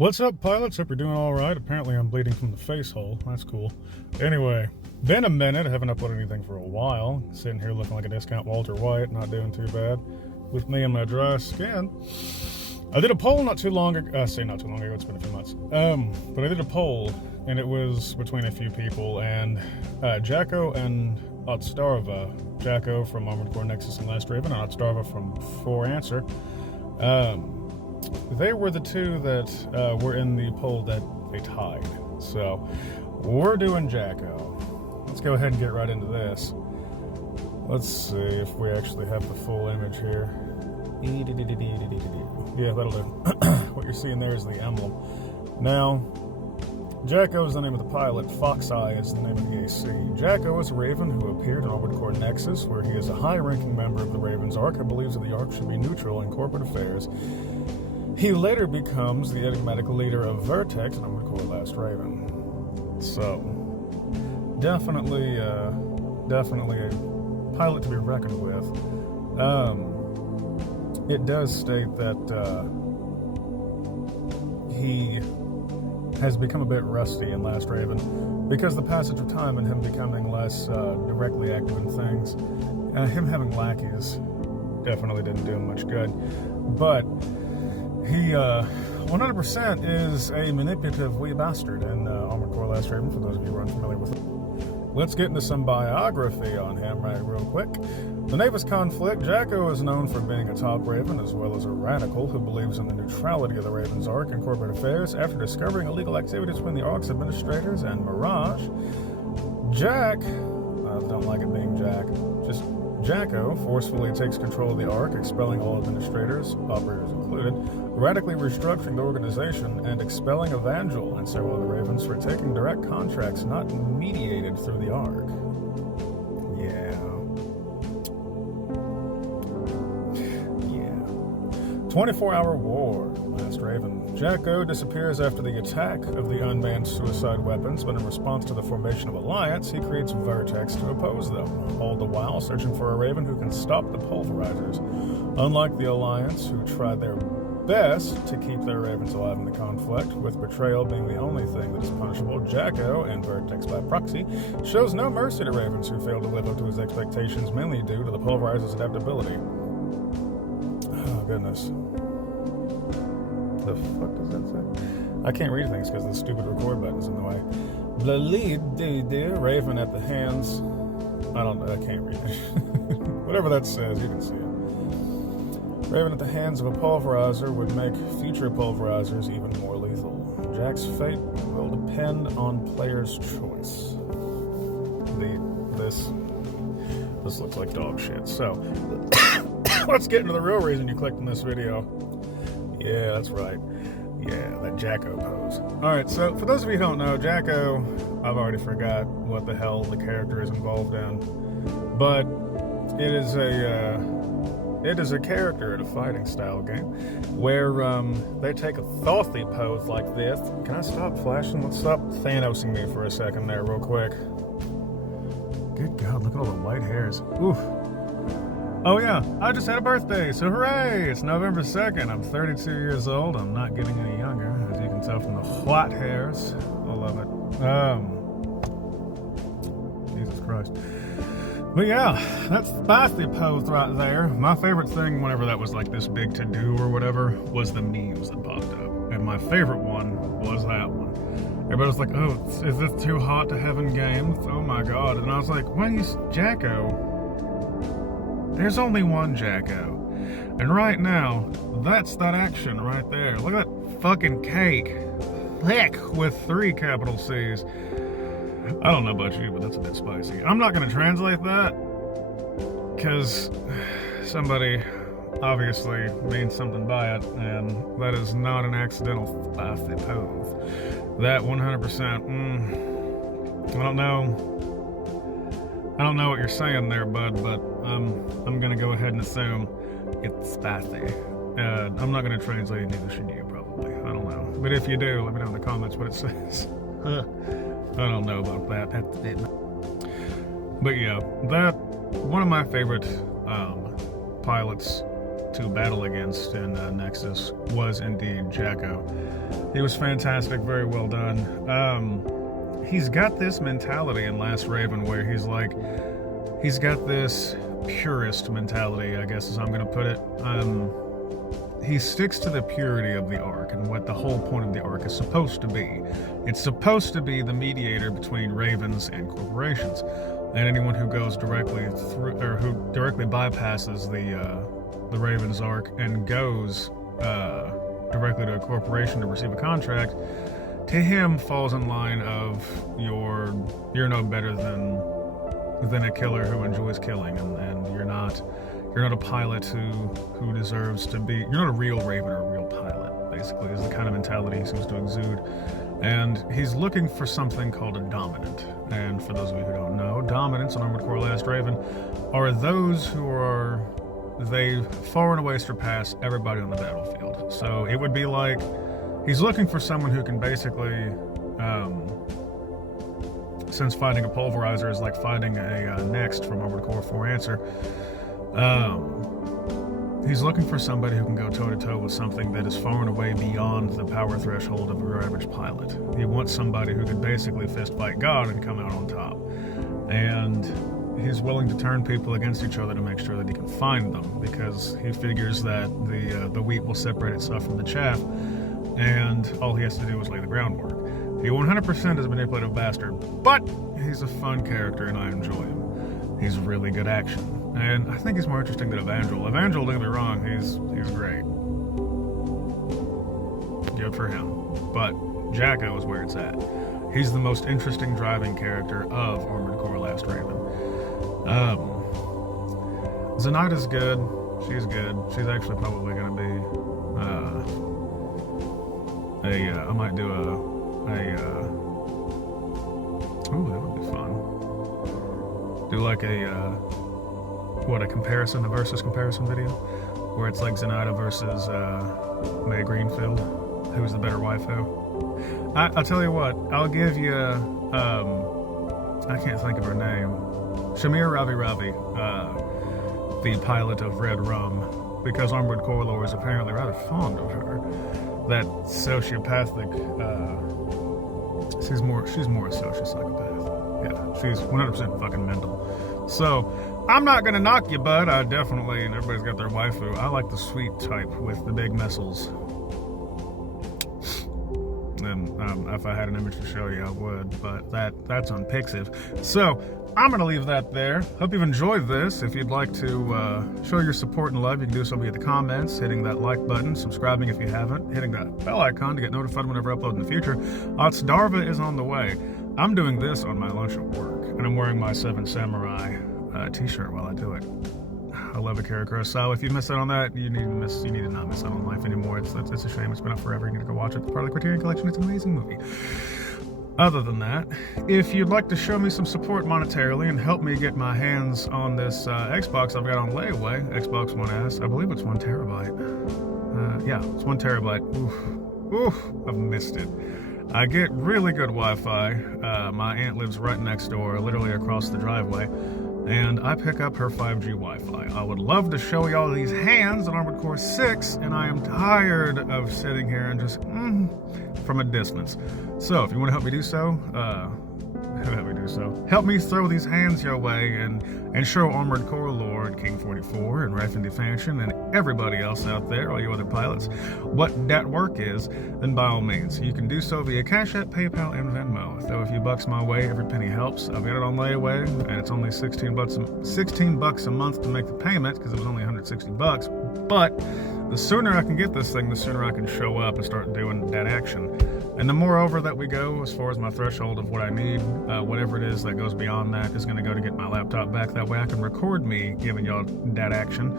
What's up, pilots? Hope you're doing all right. Apparently I'm bleeding from the face hole. That's cool. Anyway, been a minute. I haven't uploaded anything for a while. Sitting here looking like a discount Walter White. Not doing too bad. With me and my dry skin. I did a poll not too long ago. It's been a few months. But I did a poll, and it was between a few people, and Jacko and Otstarva. Jacko from Armored Core Nexus and Last Raven, and Otstarva from 4Answer. They were the two that were in the poll that they tied. So, we're doing Jacko. Let's go ahead and get right into this. Let's see if we actually have the full image here. Yeah, that'll do. What you're seeing there is the emblem. Now, Jacko is the name of the pilot. Fox-Eye is the name of the AC. Jacko is a Raven who appeared in Armored Core Nexus, where he is a high-ranking member of the Raven's Arc and believes that the Arc should be neutral in corporate affairs. He later becomes the enigmatic leader of Vertex in Armored Core Last Raven. So, definitely a pilot to be reckoned with. It does state that he has become a bit rusty in Last Raven because the passage of time and him becoming less directly active in things. Him having lackeys definitely didn't do him much good. But he 100% is a manipulative wee bastard in Armored Core Last Raven, for those of you who are unfamiliar with it. Let's get into some biography on him right real quick. The Navis conflict. Jacko is known for being a top Raven as well as a radical who believes in the neutrality of the Raven's Arc in corporate affairs after discovering illegal activities between the Arc's administrators and Mirage. Jack, I don't like it being Jack, just Jacko forcefully takes control of the Arc, expelling all administrators, operators included, radically restructuring the organization, and expelling Evangel and several other Ravens for taking direct contracts not mediated through the Arc. Yeah. 24-hour war. Last Raven. Jacko disappears after the attack of the unmanned suicide weapons, but in response to the formation of Alliance, he creates Vertex to oppose them, all the while searching for a Raven who can stop the pulverizers. Unlike the Alliance, who tried their best to keep their Ravens alive in the conflict, with betrayal being the only thing that is punishable, Jacko, and Vertex by proxy, shows no mercy to Ravens who fail to live up to his expectations, mainly due to the pulverizer's adaptability. Oh, goodness. The fuck does that say? I can't read things because the stupid record button's in the way. Raven at the hands. I can't read it. Whatever that says, you can see it. Raven at the hands of a pulverizer would make future pulverizers even more lethal. Jack's fate will depend on player's choice. This looks like dog shit. So, let's get into the real reason you clicked on this video. Yeah, that's right. Yeah, that Jacko pose. Alright, so for those of you who don't know, Jacko, I've already forgot what the hell the character is involved in. But it is a character in a fighting style game where they take a thothy pose like this. Can I stop flashing? Let's stop Thanosing me for a second there real quick. Good God, look at all the white hairs. Oof. Oh yeah, I just had a birthday, so hooray! It's November 2nd. I'm 32 years old. I'm not getting any younger, as you can tell from the white hairs. I love it. Jesus Christ. But yeah, that's spicy pose right there. My favorite thing whenever that was like this big to-do or whatever was the memes that popped up. And my favorite one was that one. Everybody was like, oh, is this too hot to have in games? Oh my God. And I was like, why is Jacko? There's only one Jacko. And right now, that's that action right there. Look at that fucking cake. Thick with 3 capital C's. I don't know about you, but that's a bit spicy. I'm not going to translate that because somebody obviously means something by it, and that is not an accidental spicy pose. That 100%, I don't know what you're saying there, bud, but I'm going to go ahead and assume it's spicy. I'm not going to translate it, neither should you, probably. I don't know. But if you do, let me know in the comments what it says. I don't know about that. That's it. But yeah, that one of my favorite pilots to to battle against in Nexus was indeed Jacko. He was fantastic, very well done. He's got this mentality in Last Raven where he's got this purist mentality, I guess is how I'm going to put it. He sticks to the purity of the Ark and what the whole point of the Ark is supposed to be. It's supposed to be the mediator between ravens and corporations. And anyone who goes directly through, or who directly bypasses the Raven's Ark and goes directly to a corporation to receive a contract, to him falls in line of you're no better than a killer who enjoys killing, and you're not a pilot who deserves to be. You're not a real Raven or a real pilot. Basically, is the kind of mentality he seems to exude. And he's looking for something called a dominant. And for those of you who don't know, dominants on Armored Core Last Raven are those who they far and away surpass everybody on the battlefield. So it would be like he's looking for someone who can basically, since fighting a pulverizer is like fighting a Next from Armored Core 4 Answer, he's looking for somebody who can go toe-to-toe with something that is far and away beyond the power threshold of your average pilot. He wants somebody who could basically fist fight God and come out on top. And he's willing to turn people against each other to make sure that he can find them, because he figures that the wheat will separate itself from the chaff, and all he has to do is lay the groundwork. He 100% is a manipulative bastard, but he's a fun character and I enjoy him. He's really good action. And I think he's more interesting than Evangel. Evangel, don't get me wrong, he's great. Good for him. But Jacko is where it's at. He's the most interesting driving character of Armored Core Last Raven. Zenaida's good. She's good. She's actually probably going to be I might do ooh, that would be fun. Do like a comparison, a versus comparison video, where it's like Zenaida versus May Greenfield, who's the better waifu. I'll tell you what, I'll give you, I can't think of her name, Shamir Ravi Ravi, the pilot of Red Rum, because Armored Core lore is apparently rather fond of her. That sociopathic, she's more a sociopsychopath. Yeah, she's 100% fucking mental. So, I'm not gonna knock you, bud. I definitely, and everybody's got their waifu. I like the sweet type with the big missiles. And if I had an image to show you, I would, but that's on Pixiv. So, I'm gonna leave that there. Hope you've enjoyed this. If you'd like to show your support and love, you can do so via the comments, hitting that like button, subscribing if you haven't, hitting that bell icon to get notified whenever I upload in the future. Darva is on the way. I'm doing this on my lunch at work, and I'm wearing my Seven Samurai t-shirt while I do it. I love Akira Kurosawa. If you missed out on that, you need to not miss out on life anymore. It's a shame. It's been up forever. You need to go watch it. It's part of the Criterion Collection. It's an amazing movie. Other than that, if you'd like to show me some support monetarily and help me get my hands on this Xbox I've got on layaway, Xbox One S, I believe it's 1 terabyte. Yeah, it's 1 terabyte. Oof, I've missed it. I get really good Wi-Fi. My aunt lives right next door, literally across the driveway, and I pick up her 5G Wi-Fi. I would love to show y'all these hands on Armored Core 6, and I am tired of sitting here and just from a distance. So if you want to help me do so, help me throw these hands your way and show Armored Core Lord, King 44, and Rife and Defantion, and everybody else out there, all you other pilots, what that work is, then by all means, you can do so via Cash App, PayPal, and Venmo. Throw a few bucks my way, every penny helps. I've got it on layaway, and it's only $16 a month to make the payment, because it was only $160, but the sooner I can get this thing, the sooner I can show up and start doing that action. And the more over that we go, as far as my threshold of what I need, whatever it is that goes beyond that is going to go to get my laptop back. That way I can record me giving y'all that action.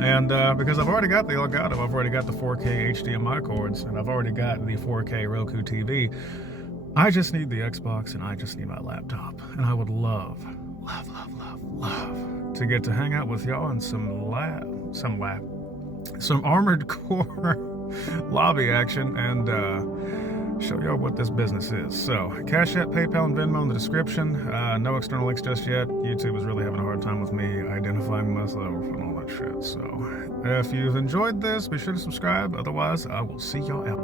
And because I've already got the Elgato, I've already got the 4K HDMI cords, and I've already got the 4K Roku TV. I just need the Xbox, and I just need my laptop. And I would love to get to hang out with y'all in some Armored Core lobby action, and show y'all what this business is. So, Cash App, PayPal, and Venmo in the description. No external links just yet. YouTube is really having a hard time with me identifying myself and all that shit. So, if you've enjoyed this, be sure to subscribe. Otherwise, I will see y'all out.